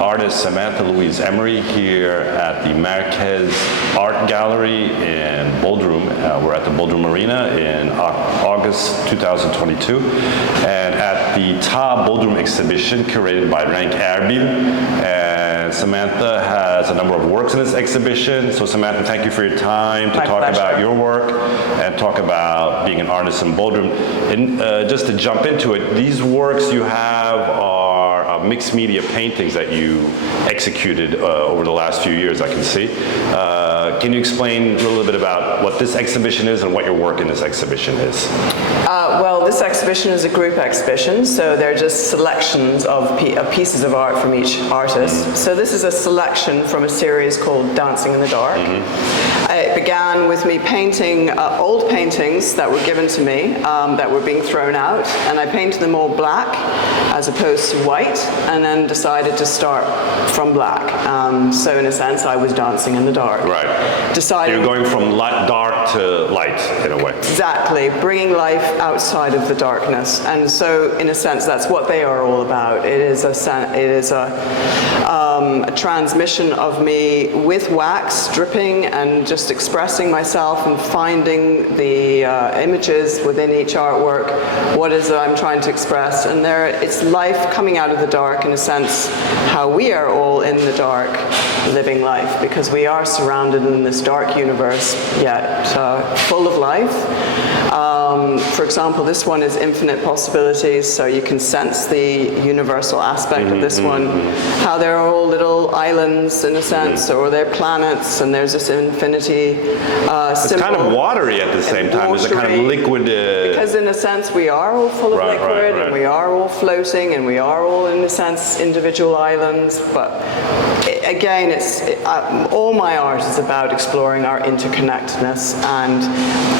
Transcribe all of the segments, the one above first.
artist Samantha Louise Emery here at the Merqez Art Gallery in Bodrum. We're at the Bodrum Marina in August 2022, and at the Ta Bodrum exhibition curated by Merqez. And Samantha has a number of works in this exhibition. So Samantha, thank you for your time to talk about your work and talk about being an artist in Bodrum. And just to jump into it, these works you have are mixed media paintings that you executed over the last few years, I can see. Can you explain a little bit about what this exhibition is and what your work in this exhibition is? Well, this exhibition is a group exhibition, so they're just selections of pieces of art from each artist. So this is a selection from a series called Dancing in the Dark. It began with me painting old paintings that were given to me that were being thrown out, and I painted them all black as opposed to white, and then decided to start from black. So in a sense, I was dancing in the dark. Right. Deciding you're going from dark to light, in a way. Exactly, bringing life outside of the darkness, and so in a sense, that's what they are all about. It is a transmission of me with wax, dripping, and just expressing myself and finding the images within each artwork. What is it I'm trying to express? And it's life coming out of the dark, in a sense, how we are all in the dark, living life, because we are surrounded in this dark universe, yet full of life. For example, this one is infinite possibilities, so you can sense the universal aspect of this one, how they're all little islands, in a sense, or they're planets, and there's this infinity It's kind of watery at the same time. There's a kind of liquid... Because in a sense, we are all full of liquid, and we are all floating, and we are all, in a sense, individual islands, but again, all my art is about exploring our interconnectedness and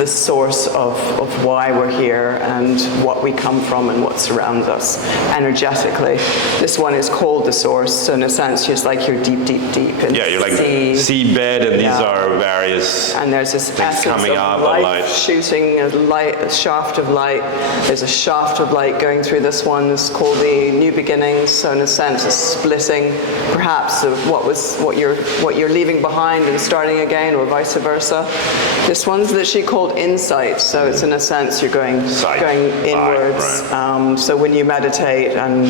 the source of why we're here and what we come from and what surrounds us energetically. This one is called the source, so in a sense, it's like you're deep, deep, deep in the you're like seabed, and these are various and there's this essence coming of up, light shooting a shaft of light. There's a shaft of light going through this one. It's called the New Beginnings, so in a sense, a splitting, perhaps, of what you're leaving behind and starting again, or vice versa. This one's literally called Insight, so it's in a sense you're going inwards. So when you meditate and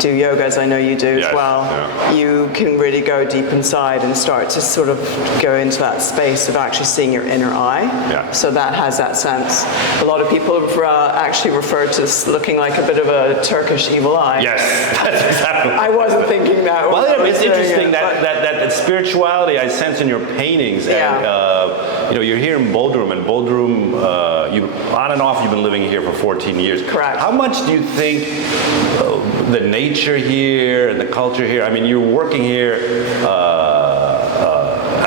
do yoga, as I know you do as well, you can really go deep inside and start to sort of go into that space of actually seeing your inner eye. So that has that sense. A lot of people have actually referred to this looking like a bit of a Turkish evil eye. Yes, that's exactly. I wasn't thinking that. Well, it's interesting that spirituality I sense in your paintings, and you're here in Bodrum, and Bodrum, on and off, you've been living here for 14 years. Correct. How much do you think the nature here and the culture here? I mean, you're working here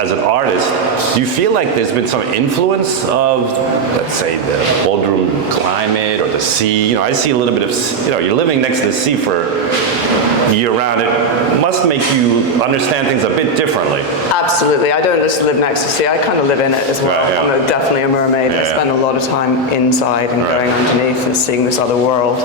as an artist. Do you feel like there's been some influence of, let's say, the Bodrum climate or the sea? I see a little bit of, you're living next to the sea for year-round. It must make you understand things a bit differently. Absolutely. I don't just live next to the sea. I kind of live in it as well. I'm definitely a mermaid. I spend a lot of time inside and going underneath and seeing this other world.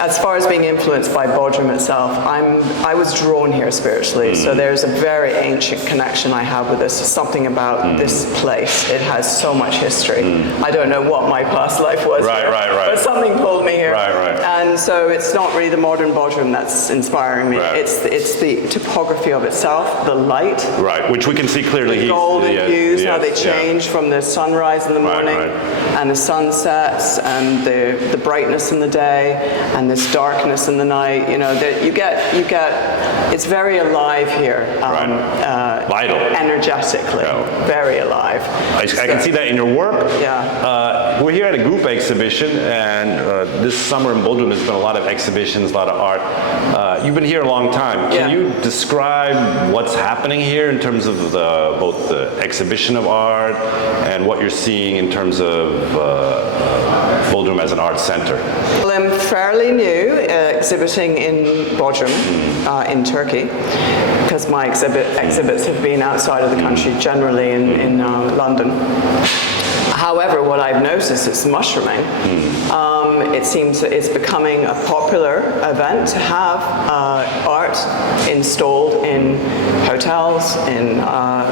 As far as being influenced by Bodrum itself, I was drawn here spiritually, so there's a very ancient connection I have with this. Something about this place. It has so much history. I don't know what my past life was, but something pulled me here. And so it's not really the modern Bodrum that's inspiring me. It's the topography of itself, the light. Which we can see clearly. The golden hues, how they change from the sunrise in the morning and the sunsets and the brightness in the day and this darkness in the night. You get. It's very alive here. Vital. Energetically, very alive. I can see that in your work. Yeah. We're here at a group exhibition, and this summer in Bodrum there's been a lot of exhibitions, a lot of art. You've been here a long time. Can you describe what's happening here in terms of both the exhibition of art and what you're seeing in terms of Bodrum as an art center? Well, I'm fairly new exhibiting in Bodrum, in Turkey, because my exhibits have been outside of the country, generally in London. However, what I've noticed is mushrooming. it seems that it's becoming a popular event to have art installed in hotels, in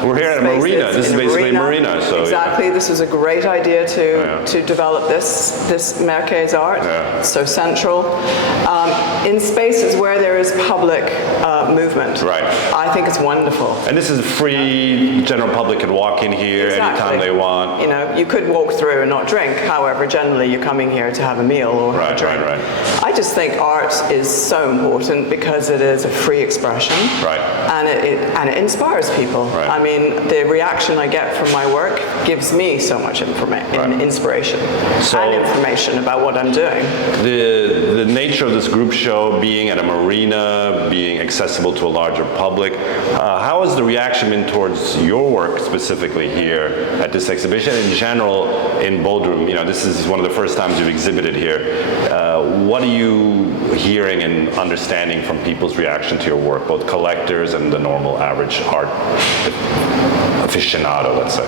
We're here at a spaces, marina. This is in a basically a marina. So exactly, this was a great idea to develop this Merqez art. Yeah. So central in spaces where there is public movement. Right. I think it's wonderful. And this is free. General public can walk in here anytime they want. You know, you could walk through and not drink. However, generally you're coming here to have a meal or have a drink. Right. I just think art is so important because it is a free expression. Right. And it inspires people. Right. I mean, the reaction I get from my work gives me so much inspiration and information about what I'm doing. The nature of this group show being at a marina, being accessible to a larger public, how has the reaction been towards your work specifically here at this exhibition? In general, in Bodrum, you know, this is one of the first times you've exhibited here. What are you hearing and understanding from people's reaction to your work, both collectors and the normal average art aficionado, let's say?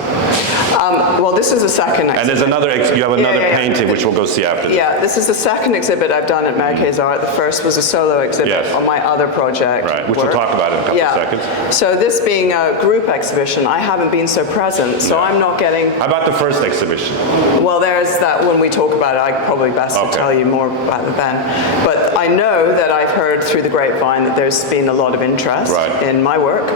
Well, this is the second exhibit. And there's another, you have another painting which we'll go see after this. Yeah, this is the second exhibit I've done at Merqez Art. The first was a solo exhibit on my other project. Right, which we'll talk about in a couple of seconds. So this being a group exhibition, I haven't been so present, so I'm not getting... How about the first exhibition? Well, there's that when we talk about it, I probably best to tell you more about it then. But I know that I've heard through the grapevine that there's been a lot of interest in my work.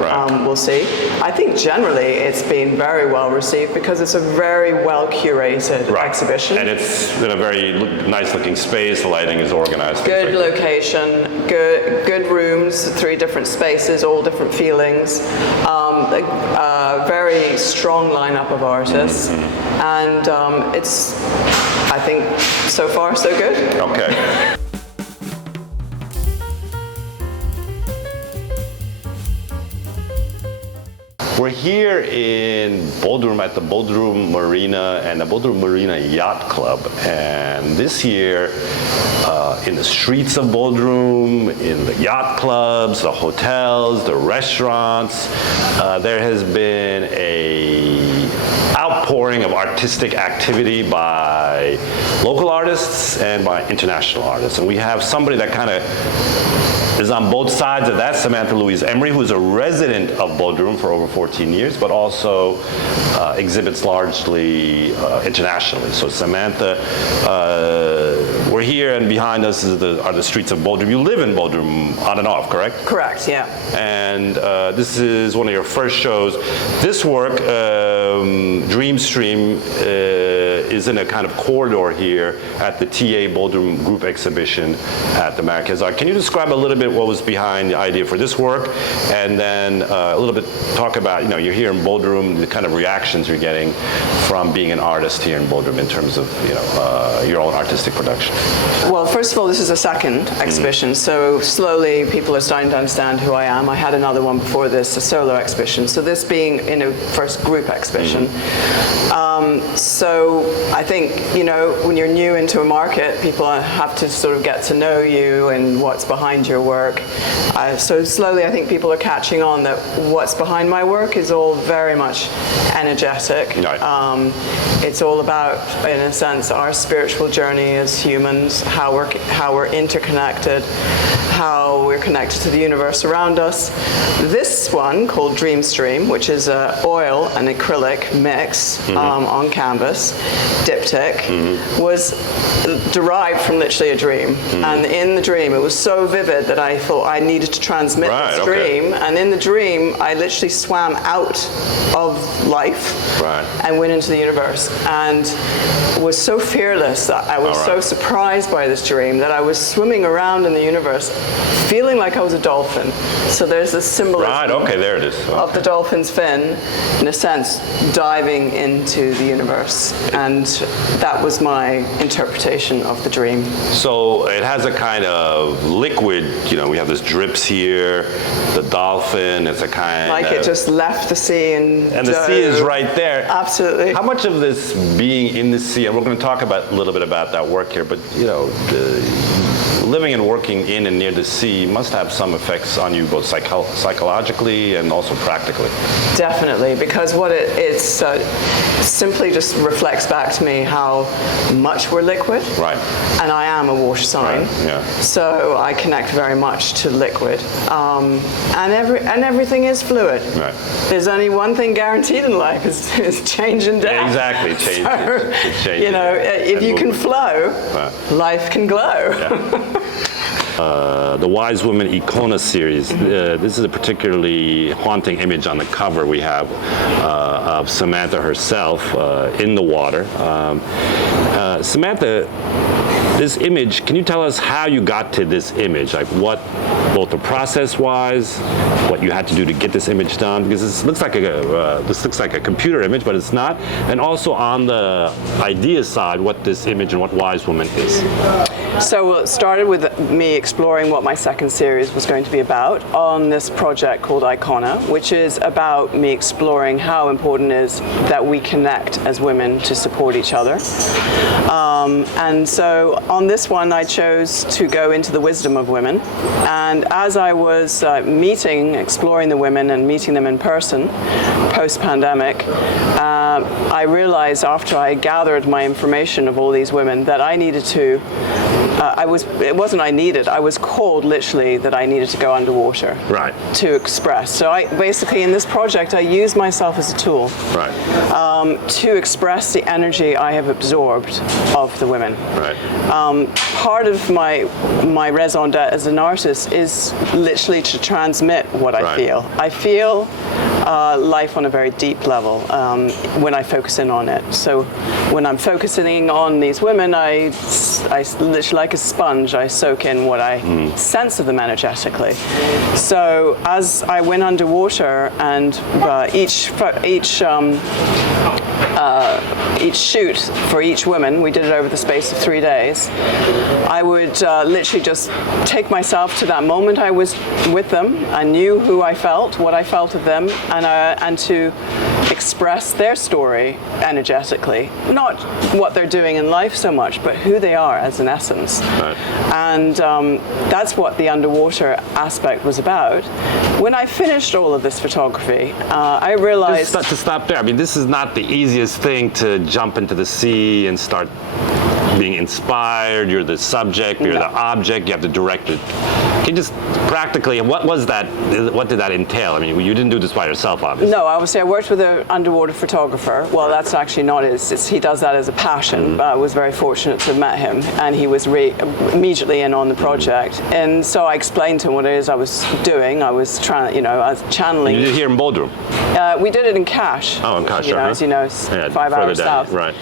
We'll see. I think generally it's been very well received because it's a very well curated exhibition. And it's in a very nice looking space, the lighting is organized. Good location, good rooms, 3 different spaces, all different feelings. A very strong lineup of artists. And it's, I think, so far so good. Okay. We're here in Bodrum at the Bodrum Marina and the Bodrum Marina Yacht Club. And this year, in the streets of Bodrum, in the yacht clubs, the hotels, the restaurants, there has been a outpouring of artistic activity by local artists and by international artists. And we have somebody that kind of is on both sides of that, Samantha Louise Emery, who is a resident of Bodrum for over 14 years, but also exhibits largely internationally. So Samantha, we're here and behind us are the streets of Bodrum. You live in Bodrum on and off, correct? Correct, yeah. And this is one of your first shows. This work, Dreamstream, is in a kind of corridor here at the TA Bodrum Group exhibition at the Merqez Art. Can you describe a little bit what was behind the idea for this work, and then a little bit talk about, you know, you're here in Bodrum, the kind of reactions you're getting from being an artist here in Bodrum in terms of, you know, your own artistic production? Well, first of all, this is a second exhibition, so slowly people are starting to understand who I am. I had another one before this, a solo exhibition. So this being in a first group exhibition. So I think, you know, when you're new into a market, people have to sort of get to know you and what's behind your work. So slowly I think people are catching on that what's behind my work is all very much energetic. It's all about, in a sense, our spiritual journey as humans, how we're interconnected, how we're connected to the universe around us. This one, called Dreamstream, which is an oil and acrylic mix on canvas, diptych, was derived from literally a dream. And in the dream, it was so vivid that I thought I needed to transmit this dream. And in the dream, I literally swam out of life and went into the universe. And was so fearless that I was so surprised by this dream that I was swimming around in the universe feeling like I was a dolphin. So there's this symbolism there it is. of the dolphin's fin, in a sense, diving into the universe. And that was my interpretation of the dream. So it has a kind of liquid, you know, we have this drips here, the dolphin, it's a kind like of... it just left the sea and the sea is right there. Absolutely. How much of this being in the sea, and we're going to talk about a little bit about that work here, but, you know, living and working in and near the sea must have some effects on you both psychologically and also practically. Definitely, because what it's simply just reflects back to me how much we're liquid. Right. And I am a water sign. Right, yeah. So I connect very much to liquid. And everything is fluid. Right. There's only one thing guaranteed in life is change and death. Exactly, change. So, Change. you know, if you can flow, life can glow. Yeah. The Wise Woman Icona series. This is a particularly haunting image on the cover we have of Samantha herself in the water. Samantha, this image, can you tell us how you got to this image? Like what, both the process-wise, what you had to do to get this image done? Because this looks like a computer image, but it's not. And also on the idea side, what this image and what Wise Woman is. So it started with me exploring what my second series was going to be about on this project called Icona, which is about me exploring how important it is that we connect as women to support each other. And so on this one, I chose to go into the wisdom of women. And as I was exploring the women and meeting them in person, post-pandemic, I realized after I gathered my information of all these women that I needed to I was called literally that I needed to go underwater to express. So basically in this project I use myself as a tool to express the energy I have absorbed of the women. Part of my raison d'etre as an artist is literally to transmit what I feel. I feel life on a very deep level when I focus in on it. So when I'm focusing on these women, I literally like a sponge, I soak in what I sense of them energetically. So as I went underwater and each shoot for each woman, we did it over the space of 3 days, I would literally just take myself to that moment I was with them. I knew who I felt, what I felt of them, and to express their story energetically. Not what they're doing in life so much, but who they are as an essence. And that's what the underwater aspect was about. When I finished all of this photography, I realized... To stop there, I mean, this is not the easiest thing to jump into the sea and start being inspired. You're the subject, you're the object, you have to direct it. Can you just practically, what was that, what did that entail? I mean, you didn't do this by yourself, obviously. No, obviously I worked with an underwater photographer. Well, that's actually not he does that as a passion, but I was very fortunate to have met him, and he was immediately in on the project. And so I explained to him what it is I was doing. I was trying, I was channeling. You did it here in Bodrum? We did it in Cache. Oh, in Cache, as you know, 5 hours south. Right.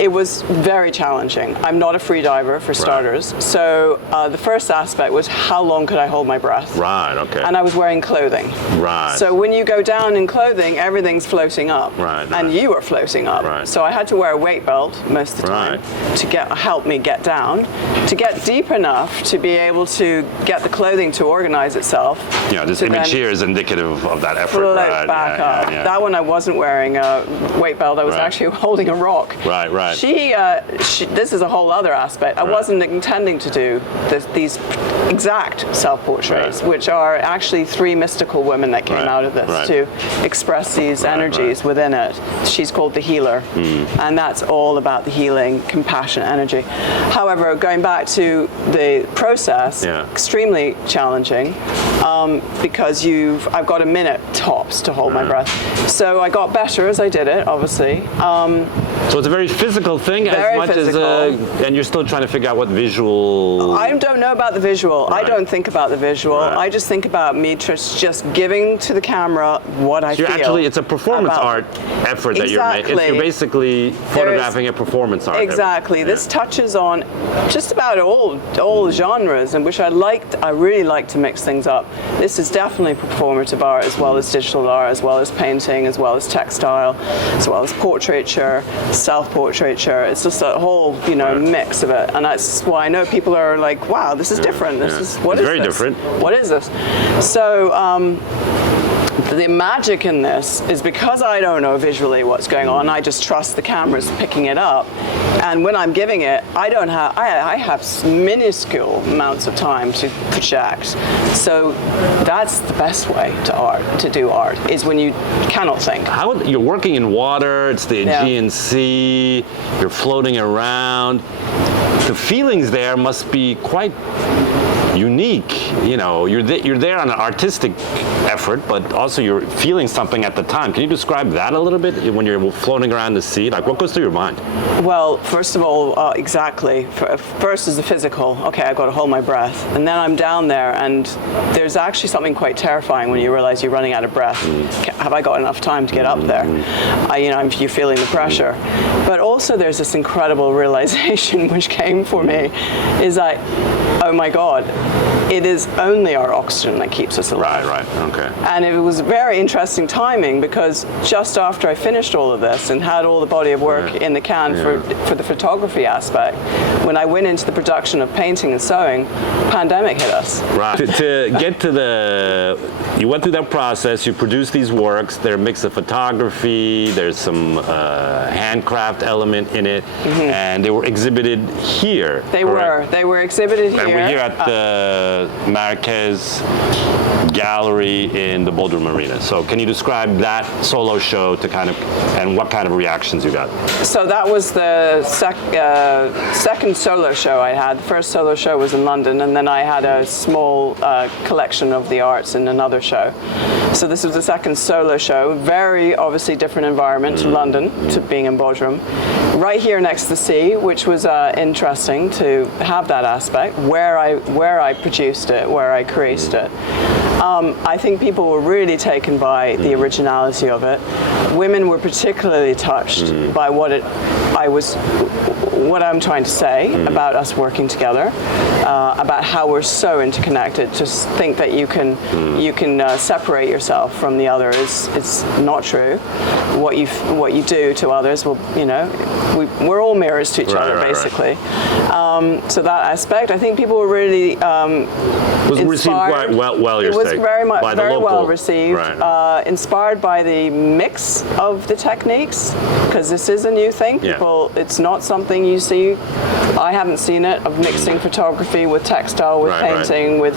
It was very challenging. I'm not a free diver, for starters. So the first aspect was how long could I hold my breath? Right, okay. And I was wearing clothing. Right. So when you go down in clothing, everything's floating up. And you are floating up. So I had to wear a weight belt most of the time to help me get down, to get deep enough to be able to get the clothing to organize itself. Yeah, this image here is indicative of that effort. Float back up. That one I wasn't wearing a weight belt. I was actually holding a rock. Right. This is a whole other aspect. I wasn't intending to do these exact self-portraits, which are actually 3 mystical women that came out of this to express these energies within it. She's called the healer, and that's all about the healing, compassion, energy. However, going back to the process, extremely challenging because I've got a minute tops to hold my breath. So I got better as I did it, obviously. So it's a very physical thing, as much as, and you're still trying to figure out what visual. I don't know about the visual. I don't think about the visual. I just think about me just giving to the camera what I feel. Actually, it's a performance art effort that you're making. You're basically photographing a performance art. Exactly. This touches on just about all genres, and which I really like to mix things up. This is definitely performative art, as well as digital art, as well as painting, as well as textile, as well as portraiture, self-portraiture. It's just a whole, mix of it, and that's why I know people are like, "Wow, this is different. This is what is this? Very different. What is this?" So the magic in this is because I don't know visually what's going on, I just trust the cameras picking it up. And when I'm giving it, I have minuscule amounts of time to project. So that's the best way to do art, is when you cannot think. You're working in water, it's the Aegean Sea, you're floating around. The feelings there must be quite unique. You know, you're there on an artistic effort, but also you're feeling something at the time. Can you describe that a little bit when you're floating around the sea? Like, what goes through your mind? Well, first of all, exactly. First is the physical. Okay, I've got to hold my breath. And then I'm down there, and there's actually something quite terrifying when you realize you're running out of breath. Have I got enough time to get up there? You're feeling the pressure. But also there's this incredible realization which came for me, is like, oh my God, it is only our oxygen that keeps us alive. Right, okay. And it was very interesting timing, because just after I finished all of this and had all the body of work in the can for the photography aspect, when I went into the production of painting and sewing, pandemic hit us. Right. to get to you went through that process, you produced these works, they're a mix of photography, there's some handcraft element in it, and they were exhibited here. They were exhibited here. And we're here at the Merqez gallery in the Bodrum Marina. So can you describe that solo show and what kind of reactions you got? So that was the second solo show I had. The first solo show was in London, and then I had a small collection of the arts in another show. So this was the second solo show. Very obviously different environment to London, to being in Bodrum. Right here next to the sea, which was interesting to have that aspect, where I produced it, where I created it. I think people were really taken by the originality of it. Women were particularly touched by what I'm trying to say about us working together, about how we're so interconnected. To think that you can separate yourself from the other is not true. What you do to others, we're all mirrors to each other, basically. Right. So that aspect, I think people were really was received quite well. It was very well received. Right. Inspired by the mix of the techniques, because this is a new thing. It's not something you see. I haven't seen it, of mixing photography with textile, with painting, with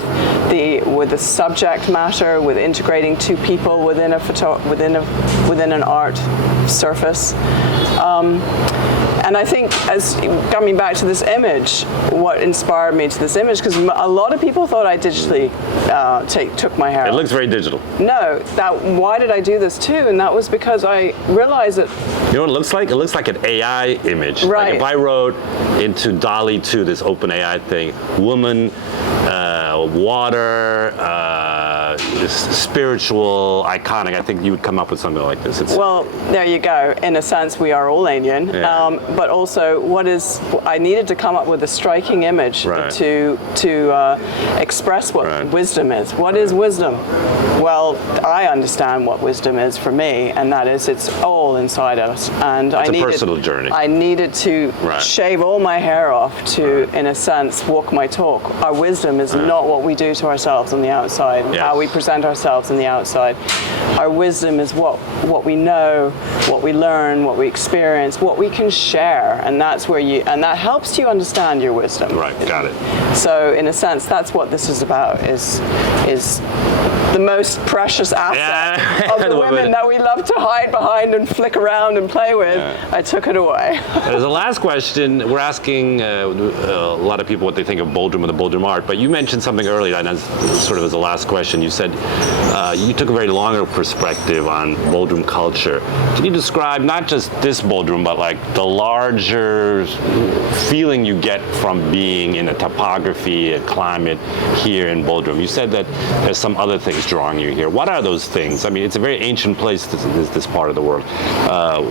the subject matter, with integrating two people within an art surface. And I think, as coming back to this image, what inspired me to this image, because a lot of people thought I digitally took my hair. It looks very digital. No, why did I do this too? And that was because I realized that. You know what it looks like? It looks like an AI image. Right. Like if I wrote into DALL-E 2, this open AI thing, woman, water, spiritual, iconic, I think you would come up with something like this. Well, there you go. In a sense, we are all alien. Yeah. But also, I needed to come up with a striking image to express what wisdom is. What is wisdom? Well, I understand what wisdom is for me, and that is it's all inside us. And it's a personal journey. I needed to shave all my hair off to, in a sense, walk my talk. Our wisdom is not what we do to ourselves on the outside, how we present ourselves on the outside. Our wisdom is what we know, what we learn, what we experience, what we can share, and that's where and that helps you understand your wisdom. Right, got it. So in a sense, that's what this is about, is the most precious asset of the women that we love to hide behind and flick around and play with. I took it away. As a last question, we're asking a lot of people what they think of Bodrum and the Bodrum art, but you mentioned something earlier, and as sort of as a last question, you said you took a very longer perspective on Bodrum culture. Can you describe not just this Bodrum, but like the larger feeling you get from being in a topography, a climate here in Bodrum? You said that there's some other things drawing you here. What are those things? I mean, it's a very ancient place, this part of the world.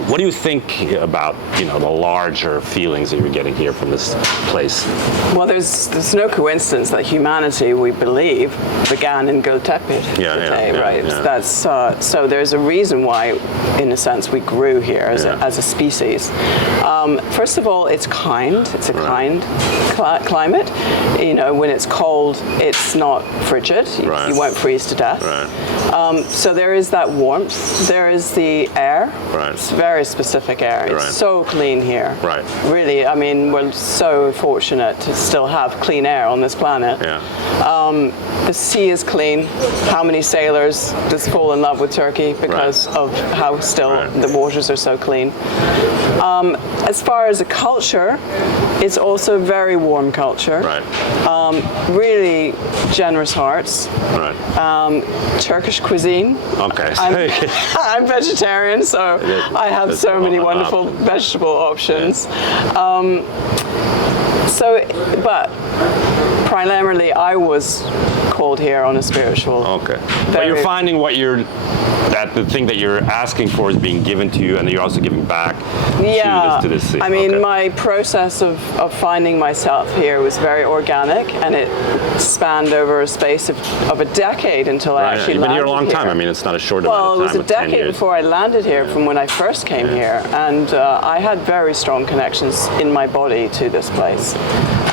What do you think about, the larger feelings that you're getting here from this place? Well, there's no coincidence that humanity, we believe, began in Gokhan right? That's so there's a reason why, in a sense, we grew here as a species. First of all, it's kind. It's a kind climate. You know, when it's cold, it's not frigid. You won't freeze to death. So there is that warmth. There is the air. It's very specific air. It's so clean here. Really, I mean, we're so fortunate to still have clean air on this planet. The sea is clean. How many sailors just fall in love with Turkey because of how still the waters are so clean? As far as the culture, it's also a very warm culture. Really generous hearts. Turkish cuisine. I'm vegetarian, so I have so many wonderful vegetable options. But primarily I was called here on a spiritual. But you're finding that the thing that you're asking for is being given to you, and you're also giving back to this sea. I mean, my process of finding myself here was very organic, and it spanned over a space of a decade until I actually landed here. You've been here a long time. I mean, it's not a short amount of time. Well, it was a decade before I landed here from when I first came here, and I had very strong connections in my body to this place.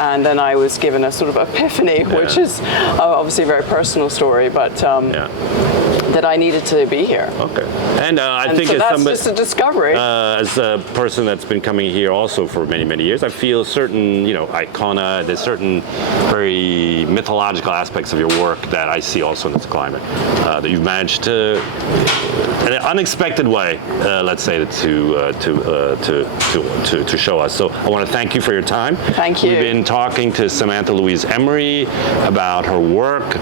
And then I was given a sort of epiphany, which is obviously a very personal story, but that I needed to be here. And I think so as that's somebody, just a discovery. As a person that's been coming here also for many, many years, I feel certain, icona, there's certain very mythological aspects of your work that I see also in this climate. That you've managed to, in an unexpected way, let's say, to show us. So I want to thank you for your time. Thank you. We've been talking to Samantha Louise Emery about her work,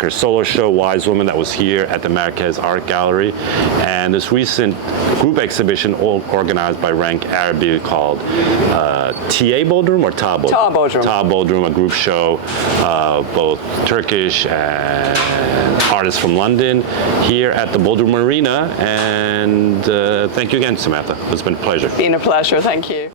her solo show, Wise Woman, that was here at the Merqez Art Gallery, and this recent group exhibition organized by Rank Arabi called TA Bodrum or Ta Bodrum? Ta Bodrum. Ta Bodrum, a group show, both Turkish and artists from London here at the Bodrum Marina. And thank you again, Samantha. It's been a pleasure. Been a pleasure. Thank you.